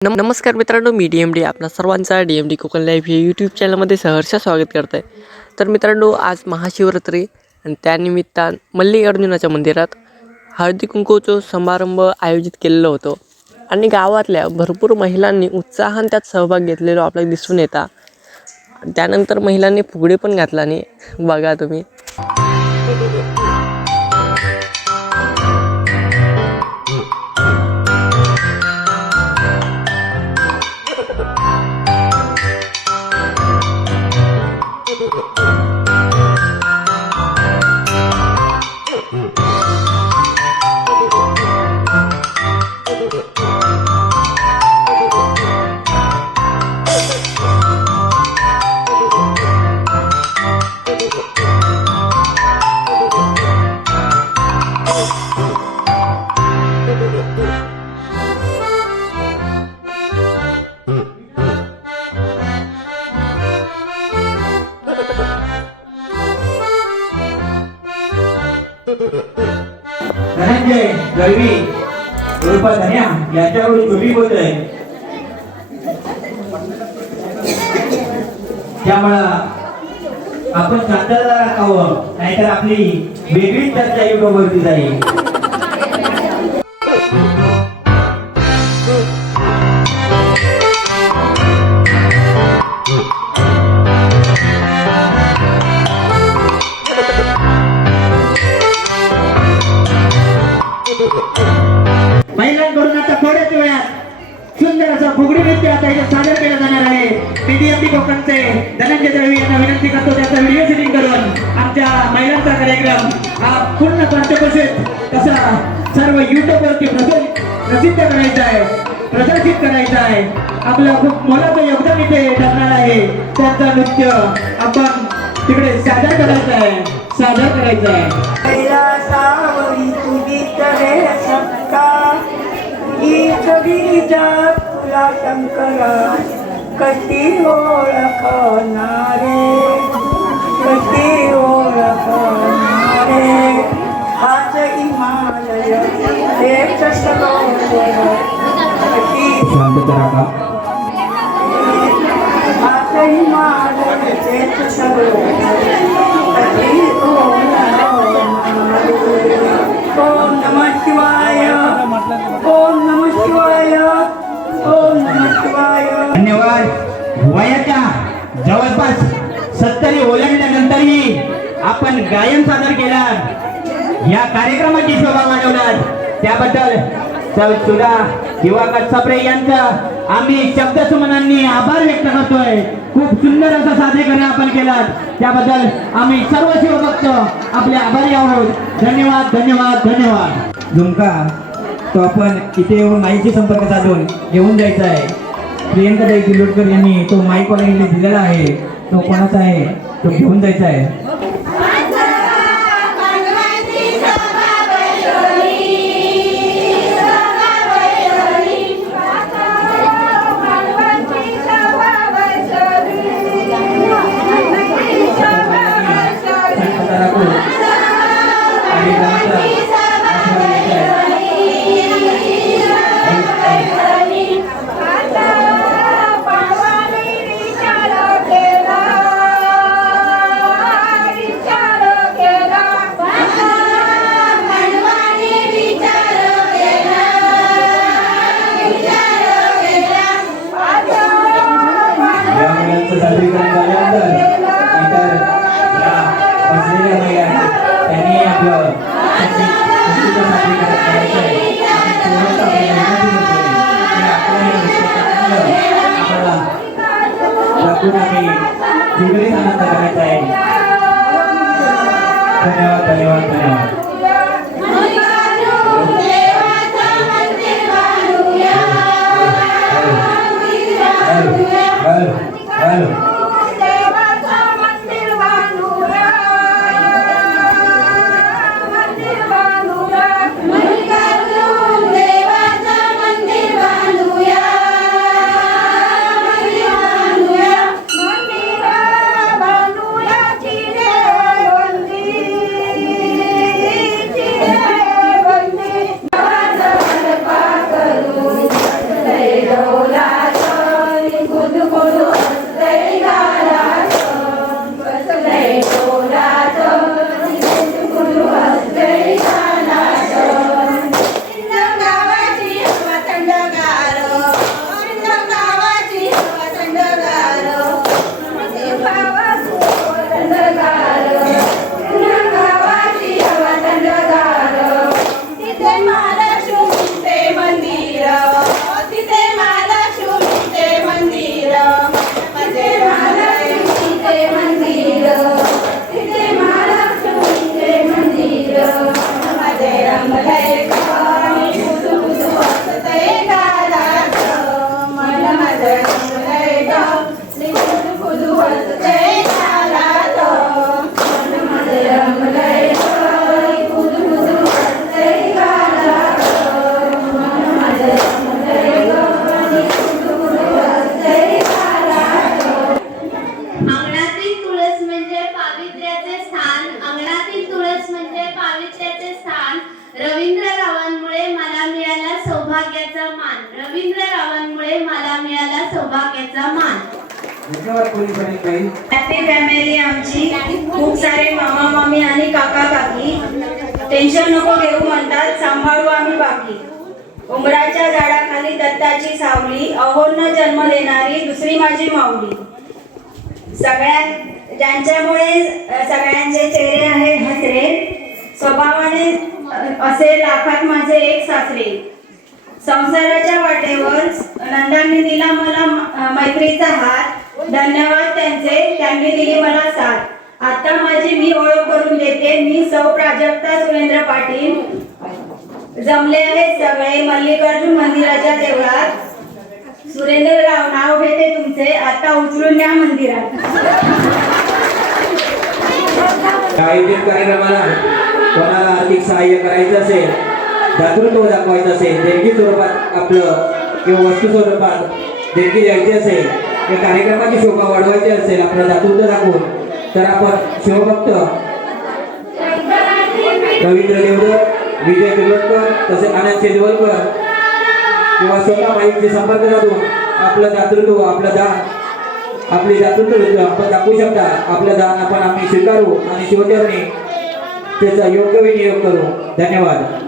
नमस्कार मित्रांनो, मी DMD आपल्या सर्वांचा DMD कोकण लाईव्ह हे यूट्यूब चॅनलमध्ये सहर्ष स्वागत करत आहे. तर मित्रांनो, आज महाशिवरात्री आणि त्यानिमित्तानं मल्लिकार्जुनाच्या मंदिरात हळदी कुंकूचा समारंभ आयोजित केलेलं होतं आणि गावातल्या भरपूर महिलांनी उत्साहाने त्यात सहभाग घेतलेला आपल्याला दिसून येता. त्यानंतर महिलांनी फुगडे पण घातला आणि बघा तुम्ही. धनंजय गळवी उर्फ धन्या याच्यावर शोभिक होत आहे. त्यामुळं आपण शांतता राखावं, नाहीतर आपली वेगळीच चर्चा युट्यूबवरती जाईल. महिलांकडून आता थोड्याच वेळात सुंदर असा फुगडी नृत्य आता इथे सादर केलं जाणार आहे. DMD कोकणचे धनंजय दळवी यांना विनंती करतो त्याचा व्हिडिओ शूटिंग करून आमच्या महिलांचा कार्यक्रम हा पूर्ण पंचक्रोशीत कसा सर्व युट्यूबवरती प्रसिद्ध करायचा आहे, प्रदर्शित करायचा आहे. आपलं खूप मोलाचं योगदान इथे ठरणार आहे. त्यांचं नृत्य आपण तिकडे सादर करायचं आहे, सादर करायचं आहे. तुला शंकरा कशी ओळखणारे, कशी ओळखणारे. हाच हिमालय हेच सरोवर, हाच हिमालय हेच सरोवर, कशी ओळखणारे. ओम नमः शिवाय, ओम नमः शिवाय, ओम नमः शिवाय. धन्यवाद. वयाच्या जवळपास 70 ओलांडल्यानंतरही आपण गायन सादर केला, या कार्यक्रमाची शोभा वाढवणार, त्याबद्दल सुद्धा दिवाकर सप्रे यांचा आम्ही शब्दसुमनांनी आभार व्यक्त करतोय. खूप सुंदर असं सादरीकरण आपण केलं, त्याबद्दल आम्ही सर्व शिवभक्त आपले आभारी आहोत. धन्यवाद, धन्यवाद, धन्यवाद. झुमका तो आपण इथे येऊन माईशी संपर्क साधून घेऊन जायचा आहे. प्रियंकाताई किल्लोटकर यांनी तो माईक वाला दिलेला आहे, तो कोणाचा आहे तो घेऊन जायचा आहे. धन्यवाद, धन्यवाद, धन्यवाद. त्यामुळे मला मिळाला सौभाग्याचा मान. धन्यवाद पोलीस हॅपी फॅमिली आमची. खूप सारे मामा मामी आणि काका काकी. टेन्शन नको घेऊ म्हणतात, सांभाळू आम्ही बाकी. उंबराच्या झाडाखाली दत्ताची सावली, अहोंना जन्म देणारी दुसरी माझी माऊली. ज्यांच्यामुळे सगळ्यांचे चेहरे आहे हसरे, स्वभावाने असे लाखात माझे एक सासरे. संसाराच्या वाटेवर नंदांनी दिला मला मैत्रीचा हात. धन्यवाद त्यांनी दिली मला साथ. आता माझी मी ओळख करून देते, मी सौ प्राजक्ता सुरेंद्र पाटील. जमले आहेत सगळे मल्लिकार्जुन मंदिराच्या देवळात. सुरेंद्रराव नाव घेते तुमचे, आता उचलून या मंदिरात. आयोजित कार्यक्रमाला कोणाला आर्थिक सहाय्य करायचं असेल, दातृत्व दाखवायचं असेल, देणगी स्वरूपात आपलं किंवा वस्तू स्वरूपात देणगी द्यायची असेल, या कार्यक्रमाची शोभा वाढवायची असेल आपलं दातृत्व दाखवून, तर आपण शिवभक्त रवींद्र देवधर, विजय दुर्लटकर, तसेच आनंद शेजवलकर किंवा स्वतः माईकचे संपर्क साधून आपलं दातृत्व, आपलं दान, आपली दातृत्व आपण दाखवू शकता. आपलं दान आपण आम्ही स्वीकारू आणि शिवचरणी त्याचा योग्य विनियोग करू. धन्यवाद.